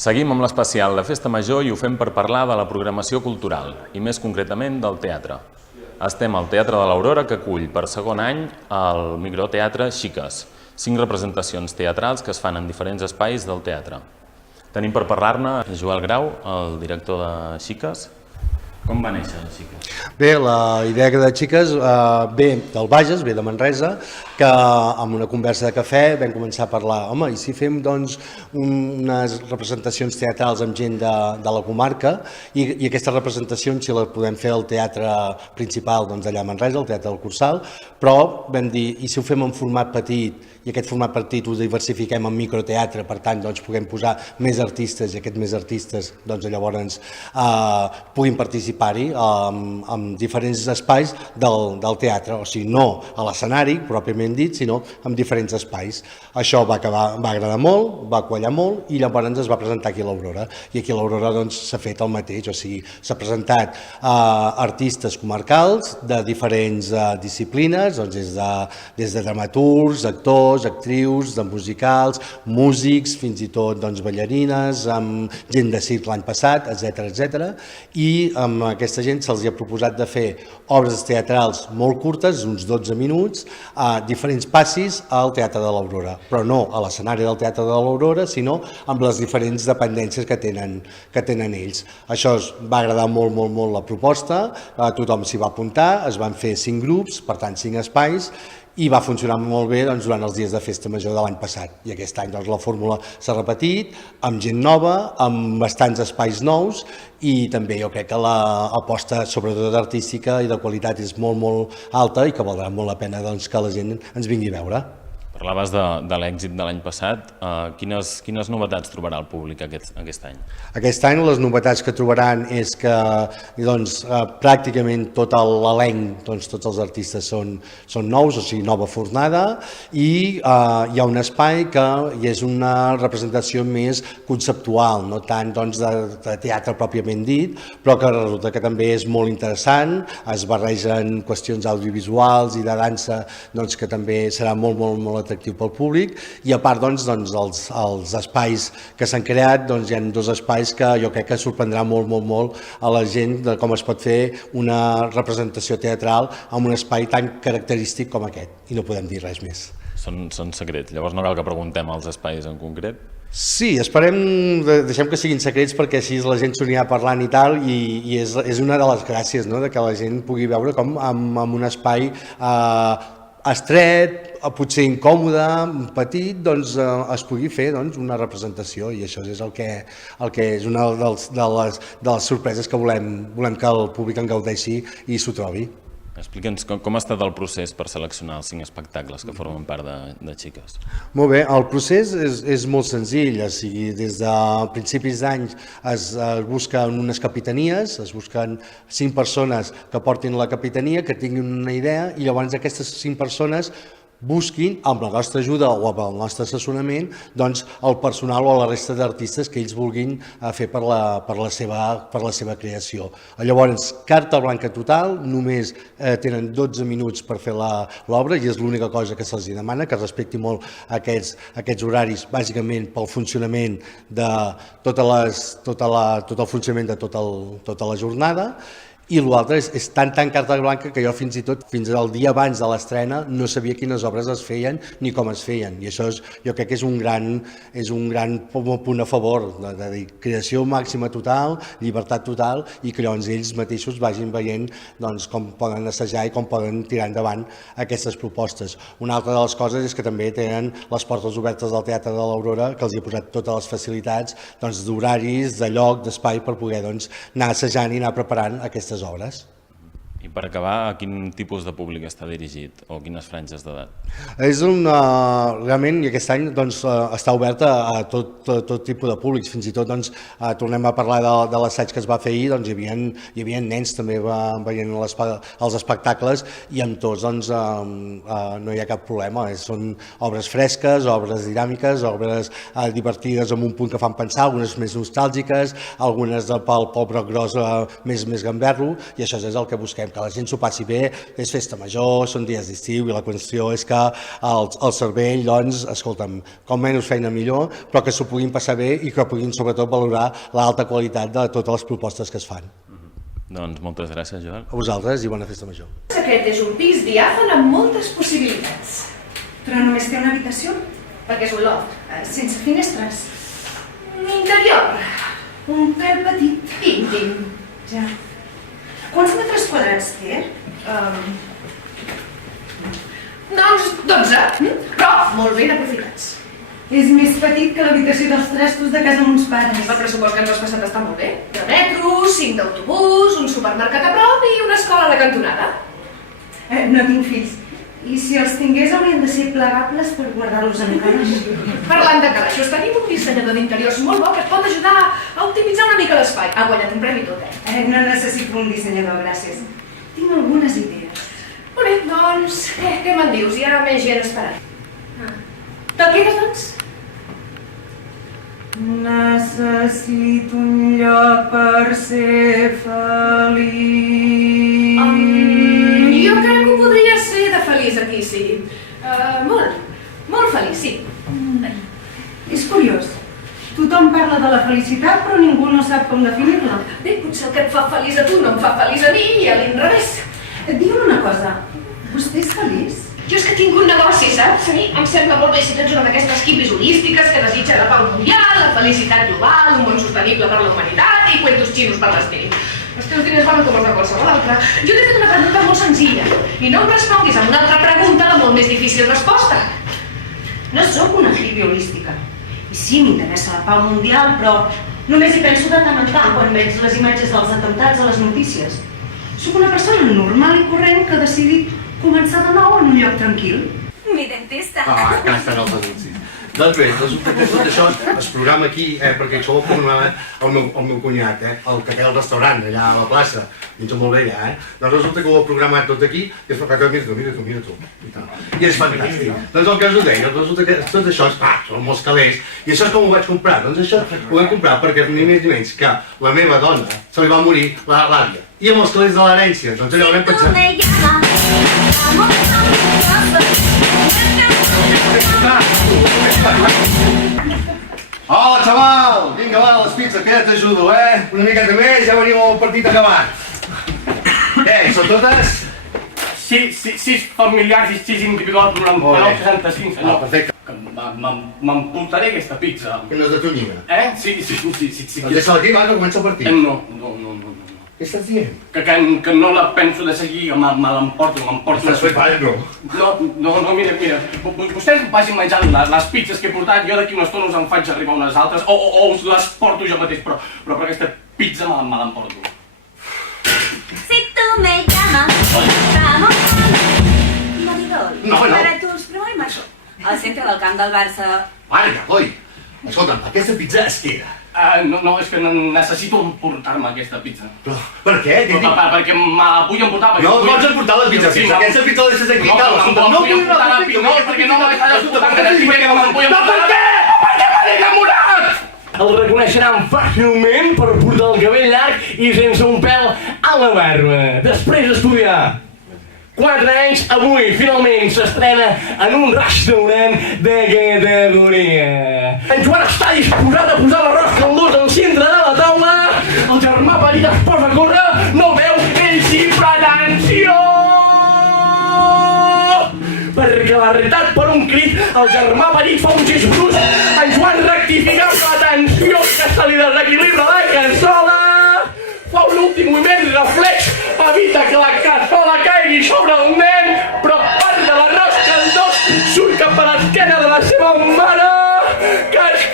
Seguim amb l'especial de Festa Major i ho fem per parlar de la programació cultural, i més concretament del teatre. Estem al Teatre de l'Aurora, que acull per segon any el microteatre Xiques, 5 representacions teatrals que es fan en diferents espais del teatre. Tenim per parlar-ne Joel Grau, el director de Xiques. Com va néixer Xiques? Bé, la idea de Xiques ve del Bages, ve de Manresa, que amb una conversa de cafè vam començar a parlar, home, i si fem doncs unes representacions teatrals amb gent de la comarca i aquestes representacions si les podem fer al teatre principal d'allà a Manresa, al Teatre del Cursal, però vam dir, i si ho fem en format petit i aquest format petit ho diversifiquem en microteatre, per tant doncs puguem posar més artistes i aquests més artistes doncs llavors puguin participar-hi en diferents espais del teatre, o sigui, no a l'escenari pròpiament dit, sinó en diferents espais. Això va agradar molt, va quallar molt i llavors es va presentar aquí a l'Aurora. I aquí a l'Aurora doncs s'ha fet el mateix, o sigui, s'ha presentat artistes comarcals de diferents disciplines, doncs des de dramaturgs, actors, actrius, de musicals, músics, fins i tot doncs ballarines, amb gent de circ l'any passat, etc. I amb aquesta gent se'ls ha proposat de fer obres teatrals molt curtes, uns 12 minuts, a diferents passis al Teatre de l'Aurora, però no a l'escenari del Teatre de l'Aurora, sinó amb les diferents dependències que tenen ells. Això va agradar molt la proposta, tothom s'hi va apuntar, es van fer 5 grups, per tant 5 espais, i va funcionar molt bé durant els dies de Festa Major de l'any passat. I aquest any la fórmula s'ha repetit, amb gent nova, amb bastants espais nous, i també jo crec que l'aposta sobretot artística i de qualitat és molt alta i que valdrà molt la pena que la gent ens vingui a veure. Parlaves de l'èxit de l'any passat. Quines novetats trobarà el públic aquest any? Aquest any les novetats que trobaran és que pràcticament tot l'elenc, tots els artistes són nous, o sigui, nova fornada, i hi ha un espai que és una representació més conceptual, no tant de teatre pròpiament dit, però que resulta que també és molt interessant, es barregen qüestions audiovisuals i de dansa que també serà molt atractiu pel públic, i a part els espais que s'han creat, hi ha 2 espais que jo crec que sorprendrà molt a la gent de com es pot fer una representació teatral en un espai tan característic com aquest, i no podem dir res més. Són secrets, llavors no cal que preguntem als espais en concret? Sí, deixem que siguin secrets perquè així la gent s'ho anirà parlant i tal, i és una de les gràcies, no?, de que la gent pugui veure com en un espai estret, potser incòmode, petit, es pugui fer una representació, i això és el que és una de les sorpreses que volem que el públic en gaudeixi i s'ho trobi. Explica'ns com ha estat el procés per seleccionar els 5 espectacles que formen part de Xiques. Molt bé, el procés és molt senzill, o sigui, des de principis d'any es busquen unes capitanies, es busquen 5 persones que portin la capitania, que tinguin una idea, i llavors aquestes 5 persones busquin, amb la nostra ajuda o amb el nostre assessorament, el personal o la resta d'artistes que ells vulguin fer per la seva creació. Llavors, carta blanca total, només tenen 12 minuts per fer l'obra i és l'única cosa que se'ls demana, que respecti molt aquests horaris, bàsicament pel funcionament de tot el funcionament de tota la jornada. I l'altre és tan carta blanca que jo fins i tot fins al dia abans de l'estrena no sabia quines obres es feien ni com es feien, i això jo crec que és un gran punt a favor, de dir, creació màxima total, llibertat total, i que llavors ells mateixos vagin veient com poden assajar i com poden tirar endavant aquestes propostes. Una altra de les coses és que també tenen les portes obertes del Teatre de l'Aurora, que els hi ha posat totes les facilitats d'horaris, de lloc, d'espai per poder anar assajant i anar preparant aquestes obres. I per acabar, a quin tipus de públic està dirigit o quines franges d'edat? Realment, i aquest any està oberta a tot tipus de públics, fins i tot tornem a parlar de l'assaig que es va fer ahir, hi havia nens també veient els espectacles, i amb tots no hi ha cap problema, són obres fresques, obres dinàmiques, obres divertides amb un punt que fan pensar, algunes més nostàlgiques, algunes pel broc gros més gamberro, i això és el que busquem, volem que la gent s'ho passi bé, és festa major, són dies d'estiu i la qüestió és que el cervell, doncs, escolta'm, com menys feina millor, però que s'ho puguin passar bé i que puguin sobretot valorar l'alta qualitat de totes les propostes que es fan. Doncs moltes gràcies, Joan. A vosaltres i bona festa major. Aquest és un pis diàfan amb moltes possibilitats. Però només té una habitació, Perquè és un loft. sense finestres. Interior. Un pèl petit. Íntim. Ja. Quants metres quadrats té? Doncs 12, però molt ben aprofitats. És més petit que l'habitació dels trastos de casa mons pares. El pressupost que ens has passat està molt bé. 10 metros, 5 d'autobús, un supermercat a prop i una escola a la cantonada. No tinc fills. I si els tingués haurien de ser plegables per guardar-los en calaix. Parlant de calaixos, tenim un dissenyador d'interiors molt bo que et pot ajudar a optimitzar una mica l'espai. Ha guanyat un premi i tot, No necessito un dissenyador, gràcies. Tinc algunes idees. Molt bé, doncs, què me'n dius? Hi ha més gent esperant. Te'l quedes, doncs? Necessito un lloc per ser feliç. Jo crec que ho podria ser de feliç aquí, sí. Molt feliç, sí. És curiós. Tothom parla de la felicitat, però ningú no sap com definir-la. Bé, potser el que et fa feliç a tu no em fa feliç a mi i a l'inrevés. Digue'm una cosa, vostè és feliç? Jo és que tinc un negoci, saps? A mi em sembla molt bé si tens una d'aquestes hippies holístiques que desitja la pau mundial, la felicitat global, un món sostenible per la humanitat i cuentos xinos per l'espirit. Els teus diners valen com els de qualsevol altre. Jo t'he fet una pregunta molt senzilla i no em responguis amb una altra pregunta de molt més difícil resposta. No sóc una hippie holística. I sí, m'interessa la pau mundial, però només hi penso de tant en tant quan veig les imatges dels atemptats a les notícies. Sóc una persona normal i corrent que ha decidit començar de nou en un lloc tranquil. Mi dentista. Que estan els anuncis. Doncs bé, resulta que tot això es programa aquí, perquè això ho programava el meu cunyat, el que té el restaurant allà a la plaça, menja molt bé allà, Doncs resulta que ho ha programat tot aquí i es fa que mira tu, i tal. I és fantàstic. Doncs el que us ho deia, resulta que tot això són molts calés, i això és com ho vaig comprar. Doncs això ho vam comprar perquè ni més ni menys que la meva dona se li va morir l'àvia. I amb els calés de l'herència, doncs allò vam pensar... Hola, xaval! Vinga, va, les pizzas, que ja t'ajudo, Una miqueta més, ja venim el partit acabat. Són totes? Sis familiars i 6 individuals durant 65, senyor. Perfecte. M'emportaré aquesta pizza. Que no és de tonyina. Sí. Doncs deixa-la aquí, va, que comença el partit. No. Què estàs dient? Que no la penso de seguir, que me l'emporto. Estàs fet palla, no? No, mira. Vostès vagin menjant les pizzas que he portat, jo d'aquí una estona us en faig arribar unes altres, o us les porto jo mateix, però per aquesta pizza me l'emporto. Si tú me llamas, vamos. No. Para tus problemas. Al centre del camp del Barça. Marga, coi! Escolta'm, aquesta pizza es queda. No, és que necessito emportar-me aquesta pizza. Però, per què? Perquè me la vull emportar. No pots emportar la pizza, si aquesta pizza la deixes aquí, cal. No vull emportar la pizza, no, perquè no me l'he escoltat, que necessito que me la vull emportar. No, per què? Perquè m'ha enamorat! El reconeixeran fàcilment per portar el cabell llarg i sense un pèl a la barba. Després d'estudiar 4 anys, avui finalment s'estrena en un restaurant de categoria. En Joan està disposat a posar l'arròs caldós al centre de la taula. El germà petit es posa a córrer, no veu, ell sí, pretensió! Perquè la realitat per un crit, el germà petit fa un gest brusc, en Joan rectifica amb l'atenció que se li desequilibra la cassola. Fa un últim moviment reflex, evita que la cassola caigui sobre el nen, però part de l'arròs caldós surt cap a l'esquena de la seva mare, que es